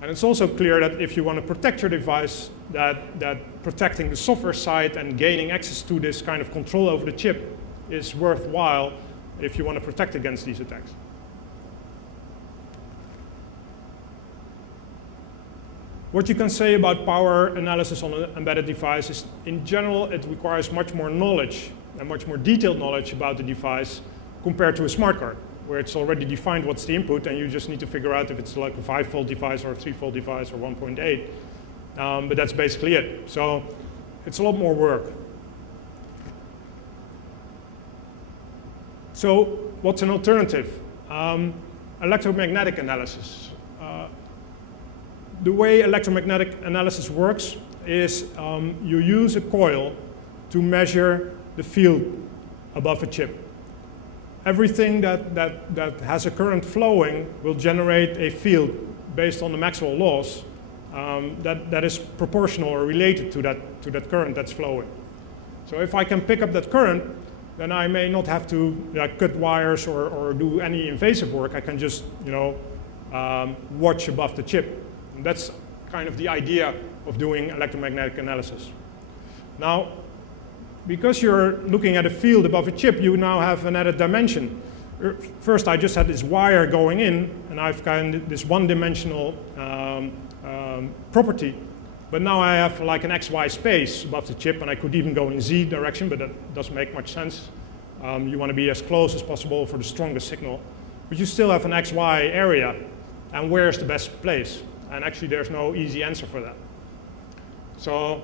And it's also clear that if you want to protect your device, that protecting the software side and gaining access to this kind of control over the chip is worthwhile if you want to protect against these attacks. What you can say about power analysis on an embedded device is, in general, it requires much more knowledge and much more detailed knowledge about the device compared to a smart card, where it's already defined what's the input, and you just need to figure out if it's like a 5-volt device or a 3-volt device or 1.8. But that's basically it. So it's a lot more work. So what's an alternative? Electromagnetic analysis. The way electromagnetic analysis works is you use a coil to measure the field above a chip. Everything that has a current flowing will generate a field based on the Maxwell laws that is proportional or related to that current that's flowing. So if I can pick up that current, then I may not have to cut wires or do any invasive work. I can just watch above the chip. And that's kind of the idea of doing electromagnetic analysis. Now, because you're looking at a field above a chip, you now have an added dimension. First, I just had this wire going in, and I've kind of this one-dimensional property. But now I have like an XY space above the chip, and I could even go in Z direction, but that doesn't make much sense. You want to be as close as possible for the strongest signal. But you still have an XY area, and where's the best place? And actually, there's no easy answer for that. So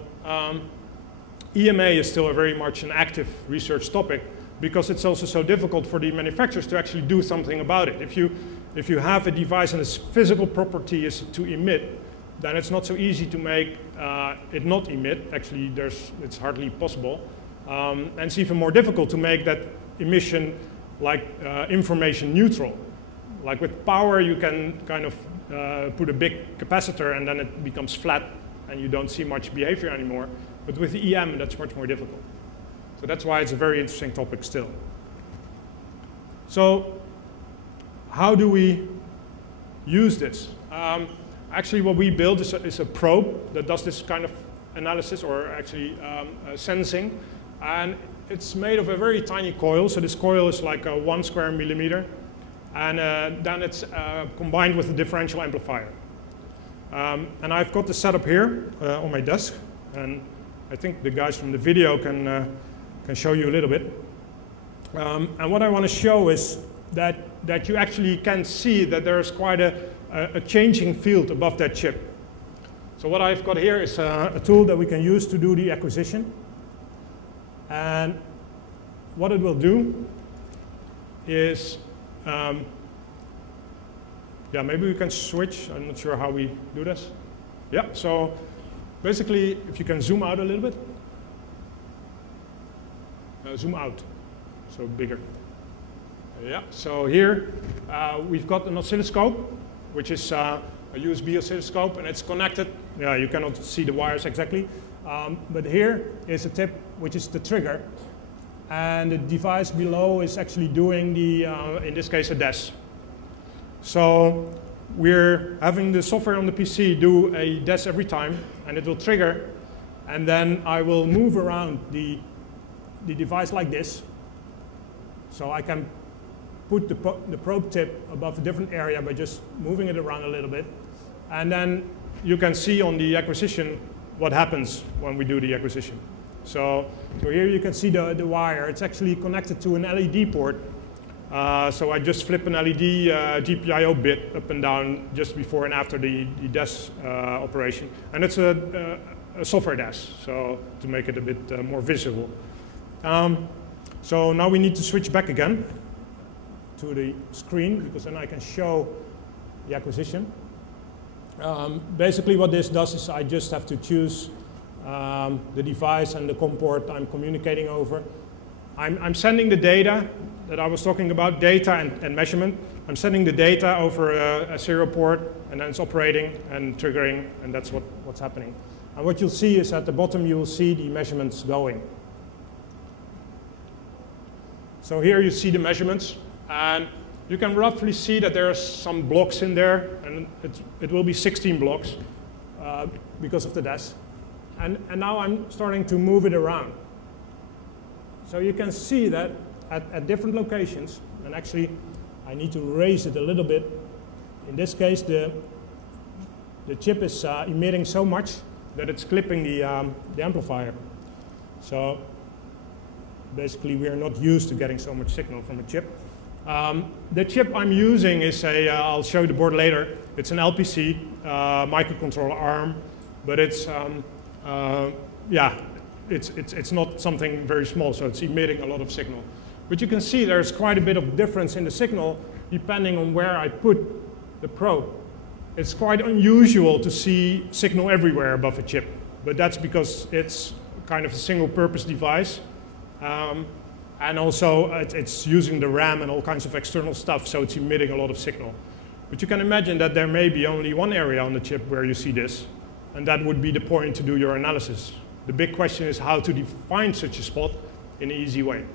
EMA is still very much an active research topic because it's also so difficult for the manufacturers to actually do something about it. If you have a device and its physical property is to emit, then it's not so easy to make it not emit. Actually, it's hardly possible. And it's even more difficult to make that emission like information neutral. Like with power, you can kind of put a big capacitor and then it becomes flat and you don't see much behavior anymore. But with EM, that's much more difficult. So that's why it's a very interesting topic still. So how do we use this? Actually, what we built is a probe that does this kind of analysis, or actually sensing. And it's made of a very tiny coil. So this coil is like 1 square millimeter. And then it's combined with a differential amplifier. And I've got the setup here on my desk. And I think the guys from the video can show you a little bit. And what I want to show is that you actually can see that there's quite a changing field above that chip. So what I've got here is a tool that we can use to do the acquisition. And what it will do is, yeah, maybe we can switch. I'm not sure how we do this. Yeah, so basically, if you can zoom out a little bit. Zoom out, so bigger. Yeah, so here we've got an oscilloscope, which is a USB oscilloscope, and it's connected. Yeah, you cannot see the wires exactly. But here is a tip, which is the trigger. And the device below is actually doing the, in this case, a DES. So we're having the software on the PC do a DES every time, and it will trigger. And then I will move around the device like this. So I can put the probe tip above a different area by just moving it around a little bit. And then you can see on the acquisition what happens when we do the acquisition. So here you can see the wire. It's actually connected to an LED port. So I just flip an LED GPIO bit up and down just before and after the DES operation. And it's a software DES, so to make it a bit more visible. So now we need to switch back again to the screen, because then I can show the acquisition. Basically what this does is I just have to choose the device and the COM port I'm communicating over. I'm sending the data that I was talking about, data and measurement. I'm sending the data over a serial port, and then it's operating and triggering, and that's what's happening. And what you'll see is at the bottom you will see the measurements going. So here you see the measurements, and you can roughly see that there are some blocks in there, and it will be 16 blocks because of the DES. And now I'm starting to move it around. So you can see that at different locations, and actually I need to raise it a little bit. In this case, the chip is emitting so much that it's clipping the amplifier. So basically we are not used to getting so much signal from a chip. The chip I'm using is I'll show you the board later, it's an LPC microcontroller ARM, but it's, yeah, it's not something very small, so it's emitting a lot of signal. But you can see there's quite a bit of difference in the signal depending on where I put the probe. It's quite unusual to see signal everywhere above a chip, but that's because it's kind of a single-purpose device. And also it's using the RAM and all kinds of external stuff, so it's emitting a lot of signal. But you can imagine that there may be only one area on the chip where you see this, and that would be the point to do your analysis. The big question is how to define such a spot in an easy way.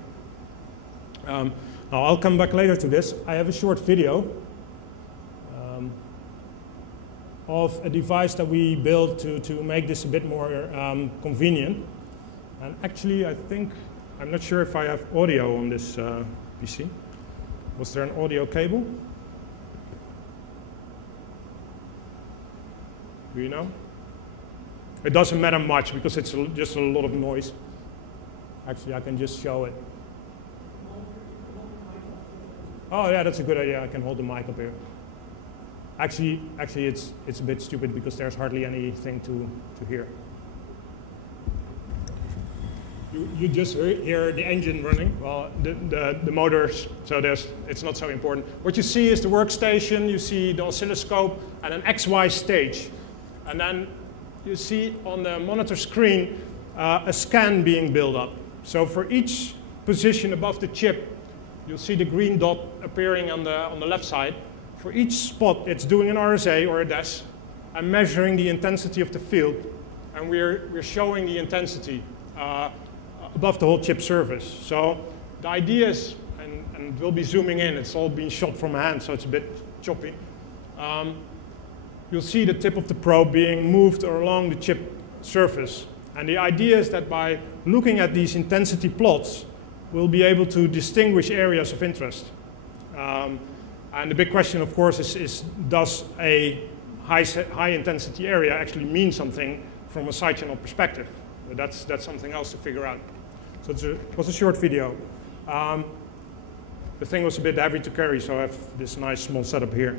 Now I'll come back later to this. I have a short video of a device that we built to make this a bit more convenient. And actually, I'm not sure if I have audio on this PC. Was there an audio cable? Do you know? It doesn't matter much because it's just a lot of noise. Actually, I can just show it. Oh yeah, that's a good idea. I can hold the mic up here. Actually, it's a bit stupid because there's hardly anything to hear. You just hear the engine running, well, the motors, so it's not so important. What you see is the workstation, you see the oscilloscope, and an XY stage. And then you see on the monitor screen a scan being built up. So for each position above the chip, you'll see the green dot appearing on the left side. For each spot, it's doing an RSA or a DES and measuring the intensity of the field. And we're showing the intensity above the whole chip surface. So the idea is, and we'll be zooming in, it's all being shot from hand, so it's a bit choppy. You'll see the tip of the probe being moved along the chip surface. And the idea is that by looking at these intensity plots, we'll be able to distinguish areas of interest. And the big question, of course, is does a high intensity area actually mean something from a side channel perspective? But that's something else to figure out. So it was a short video. The thing was a bit heavy to carry, so I have this nice small setup here.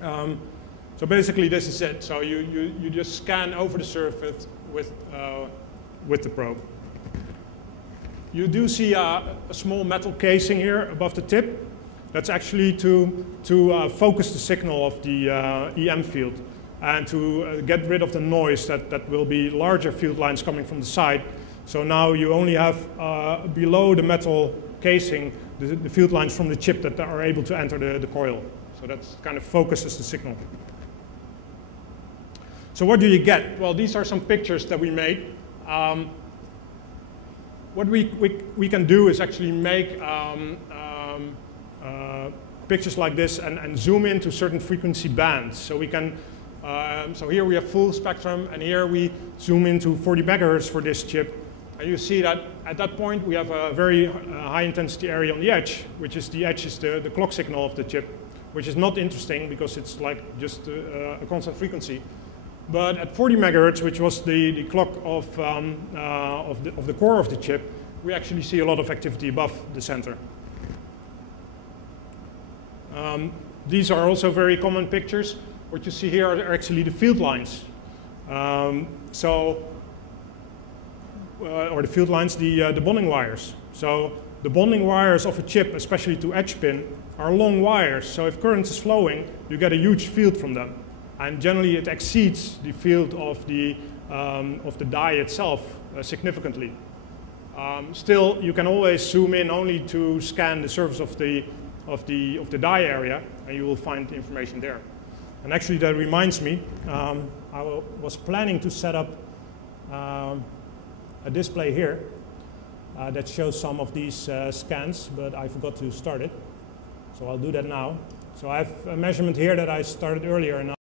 So basically, this is it. So you just scan over the surface with the probe. You do see a small metal casing here above the tip. That's actually to focus the signal of the EM field and to get rid of the noise that will be larger field lines coming from the side. So now you only have below the metal casing the field lines from the chip that are able to enter the coil. So that kind of focuses the signal. So what do you get? Well, these are some pictures that we made. What we can do is actually make pictures like this and zoom into certain frequency bands. So we can, so here we have full spectrum, and here we zoom into 40 megahertz for this chip. And you see that at that point we have a very high intensity area on the edge, which is the edge is the clock signal of the chip, which is not interesting because it's like just a constant frequency. But at 40 megahertz, which was the clock of the core of the chip, we actually see a lot of activity above the center. These are also very common pictures. What you see here are actually the field lines. Or the field lines, the bonding wires. So the bonding wires of a chip, especially to edge pin, are long wires. So if current is flowing, you get a huge field from them. And generally it exceeds the field of the die itself significantly. Still, you can always zoom in only to scan the surface of the die area, and you will find information there. And actually, that reminds me, I was planning to set up a display here that shows some of these scans, but I forgot to start it. So I'll do that now. So I have a measurement here that I started earlier, and